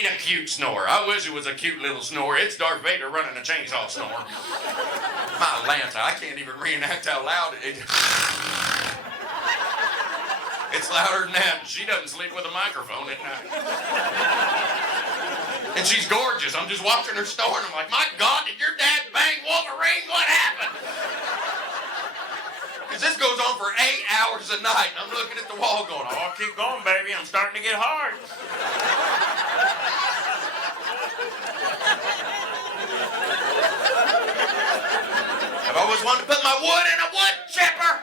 ain't a cute snore. I wish it was a cute little snore. It's Darth Vader running a chainsaw snore. My Lanta, I can't even reenact how loud it is. It's louder than that. She doesn't sleep with a microphone at night. And she's gorgeous. I'm just watching her snore and I'm like, my God, did your dad bang Wolverine? What happened? Because this goes on for 8 hours a night. And I'm looking at the wall going, oh, keep going, baby. I'm starting to get hard. I've always wanted to put my wood in a wood chipper.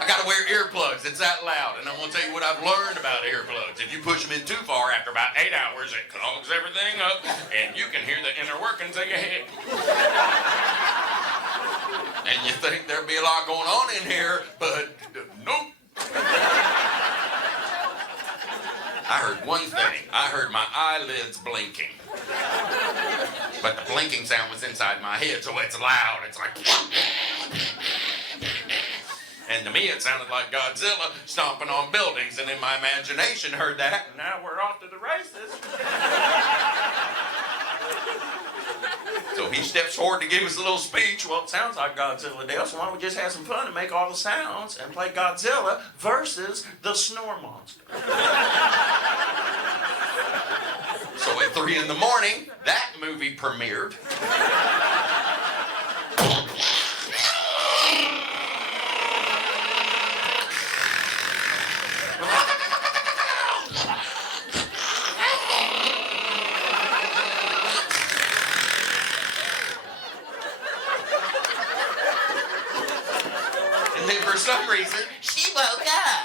I gotta wear earplugs. It's that loud. And I'm gonna tell you what I've learned about earplugs. If you push them in too far, after about 8 hours, it clogs everything up, and you can hear the inner workings of your head. And you think there'd be a lot going on in here, but nope. I heard one thing. I heard my eyelids blinking. But the blinking sound was inside my head, so it's loud. It's like... And to me, it sounded like Godzilla stomping on buildings, and in my imagination heard that, and now we're off to the races. So he steps forward to give us a little speech. Well, it sounds like Godzilla, Dale, so why don't we just have some fun and make all the sounds and play Godzilla versus the Snore monster. So at 3 in the morning, that movie premiered. And then for some reason, she woke up.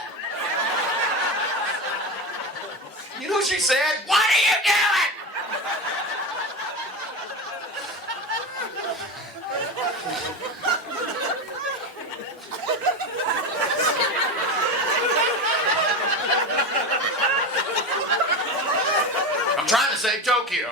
You know what she said? What are you doing? I'm trying to save Tokyo.